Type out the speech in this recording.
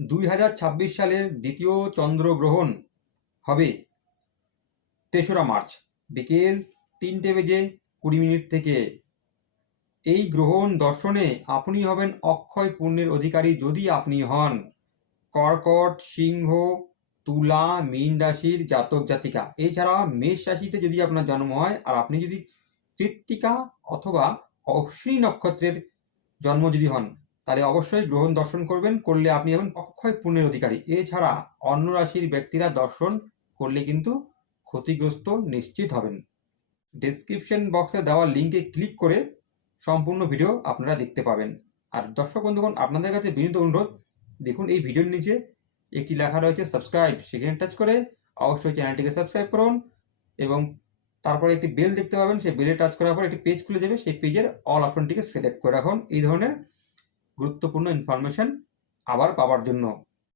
2026 সালের দ্বিতীয় চন্দ্রগ্রহণ হবে 3রা মার্চ বিকেল 3:20 থেকে। এই গ্রহণ দর্শনে আপনি হবেন অক্ষয় পুণ্যের অধিকারী যদি আপনি হন কর্কট, সিংহ, তুলা, মীন রাশির জাতক জাতিকা। এছাড়া মেষ রাশিতে যদি আপনার জন্ম হয় আর আপনি যদি কৃত্তিকা অথবা অশ্বিনী নক্ষত্রের জন্ম যদি হন তাহলে অবশ্যই গ্রহণ দর্শন করবেন, করলে আপনি হবেন অক্ষয় পুণ্যের অধিকারী। এছাড়া অন্য রাশির ব্যক্তিরা দর্শন করলে কিন্তু ক্ষতিগ্রস্ত নিশ্চিত হবেন। ডেসক্রিপশন বক্সে দেওয়া লিঙ্কে ক্লিক করে সম্পূর্ণ ভিডিও আপনারা দেখতে পাবেন। আর দর্শক বন্ধুগণ, আপনাদের কাছে বিনীত অনুরোধ, দেখুন এই ভিডিওর নিচে একটি লেখা রয়েছে সাবস্ক্রাইব, সেখানে টাচ করে অবশ্যই চ্যানেলটিকে সাবস্ক্রাইব করুন এবং তারপরে একটি বেল দেখতে পাবেন, সেই বেলে টাচ করার পর একটি পেজ খুলে যাবে, সেই পেজের অল অপশনটিকে সিলেক্ট করে রাখুন এই ধরনের গুরুত্বপূর্ণ ইনফরমেশন আবার পাওয়ার জন্য।